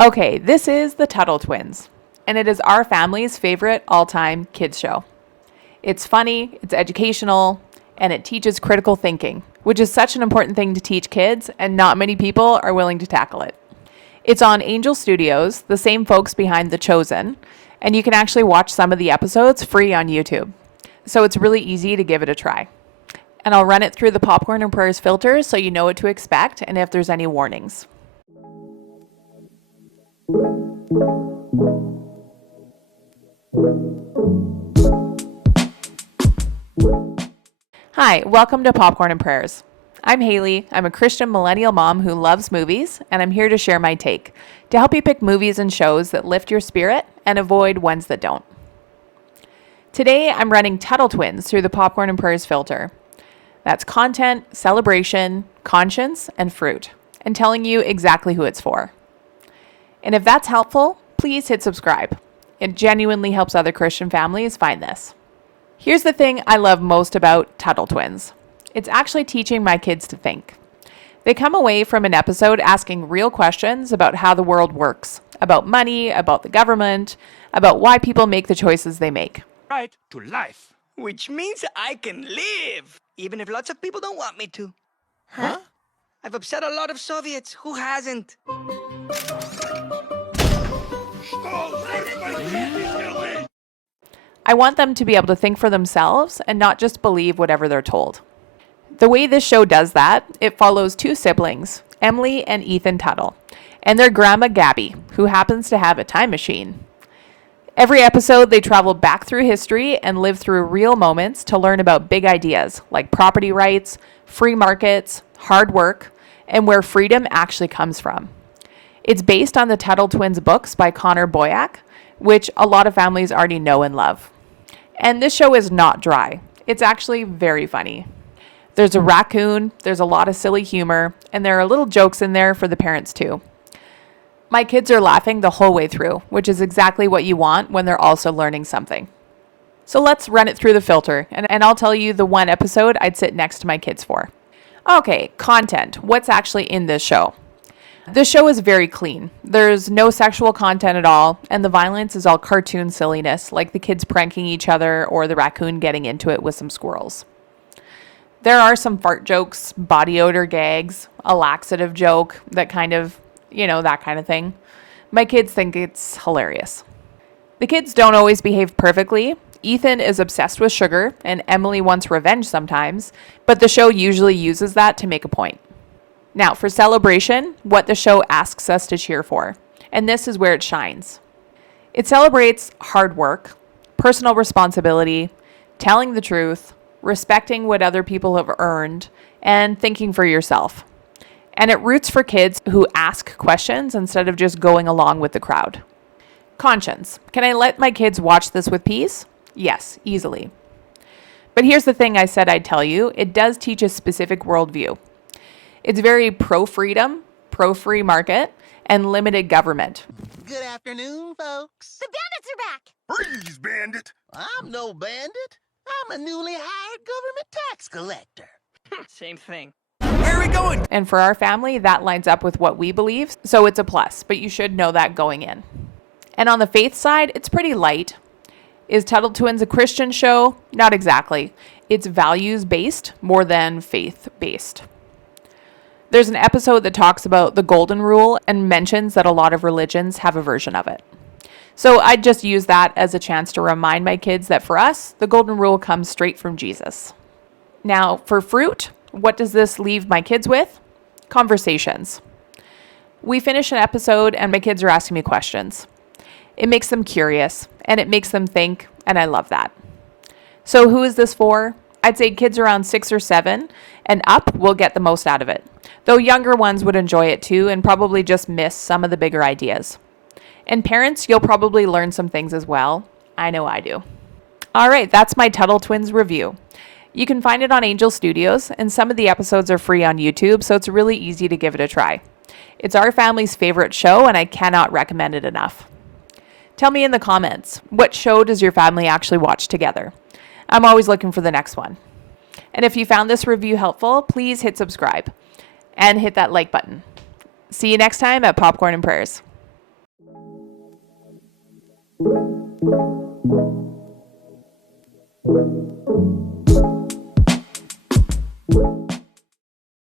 Okay, this is the Tuttle Twins, and it is our family's favorite all-time kids show. It's funny, it's educational, and it teaches critical thinking, which is such an important thing to teach kids, and not many people are willing to tackle it. It's on Angel Studios, the same folks behind The Chosen, and you can actually watch some of the episodes free on YouTube. So it's really easy to give it a try. And I'll run it through the Popcorn and Prayers filter so you know what to expect and if there's any warnings. Hi, welcome to Popcorn and Prayers. I'm Haley. I'm a Christian millennial mom who loves movies, and I'm here to share my take, to help you pick movies and shows that lift your spirit and avoid ones that don't. Today, I'm running Tuttle Twins through the Popcorn and Prayers filter. That's content, celebration, conscience, and fruit, and telling you exactly who it's for. And if that's helpful, please hit subscribe. It genuinely helps other Christian families find this. Here's the thing I love most about Tuttle Twins. It's actually teaching my kids to think. They come away from an episode asking real questions about how the world works, about money, about the government, about why people make the choices they make. Right to life. Which means I can live, even if lots of people don't want me to. Huh? I've upset a lot of Soviets. Who hasn't? I want them to be able to think for themselves and not just believe whatever they're told. The way this show does that, it follows two siblings, Emily and Ethan Tuttle, and their Grandma Gabby, who happens to have a time machine. Every episode, they travel back through history and live through real moments to learn about big ideas like property rights, free markets, hard work, and where freedom actually comes from. It's based on the Tuttle Twins books by Connor Boyack, which a lot of families already know and love. And this show is not dry. It's actually very funny. There's a raccoon, there's a lot of silly humor, and there are little jokes in there for the parents too. My kids are laughing the whole way through, which is exactly what you want when they're also learning something. So let's run it through the filter, and I'll tell you the one episode I'd sit next to my kids for. Okay, content. What's actually in this show? This show is very clean. There's no sexual content at all, and the violence is all cartoon silliness, like the kids pranking each other or the raccoon getting into it with some squirrels. There are some fart jokes, body odor gags, a laxative joke, that kind of thing. My kids think it's hilarious. The kids don't always behave perfectly. Ethan is obsessed with sugar, and Emily wants revenge sometimes, but the show usually uses that to make a point. Now, for celebration, what the show asks us to cheer for, and this is where it shines. It celebrates hard work, personal responsibility, telling the truth, respecting what other people have earned, and thinking for yourself. And it roots for kids who ask questions instead of just going along with the crowd. Conscience. Can I let my kids watch this with peace? Yes, easily. But here's the thing I said I'd tell you. It does teach a specific worldview. It's very pro-freedom, pro-free market, and limited government. Good afternoon, folks. The bandits are back! Freeze, bandit! I'm no bandit. I'm a newly hired government tax collector. Same thing. Where are we going? And for our family, that lines up with what we believe, so it's a plus, but you should know that going in. And on the faith side, it's pretty light. Is Tuttle Twins a Christian show? Not exactly. It's values-based more than faith-based. There's an episode that talks about the golden rule and mentions that a lot of religions have a version of it. So I'd just use that as a chance to remind my kids that for us, the golden rule comes straight from Jesus. Now, for fruit, what does this leave my kids with? Conversations. We finish an episode and my kids are asking me questions. It makes them curious and it makes them think, and I love that. So who is this for? I'd say kids around 6 or 7 and up will get the most out of it, though younger ones would enjoy it too and probably just miss some of the bigger ideas. And parents, you'll probably learn some things as well. I know I do. All right, that's my Tuttle Twins review. You can find it on Angel Studios, and some of the episodes are free on YouTube, so it's really easy to give it a try. It's our family's favorite show, and I cannot recommend it enough. Tell me in the comments, what show does your family actually watch together? I'm always looking for the next one. And if you found this review helpful, please hit subscribe and hit that like button. See you next time at Popcorn and Prayers.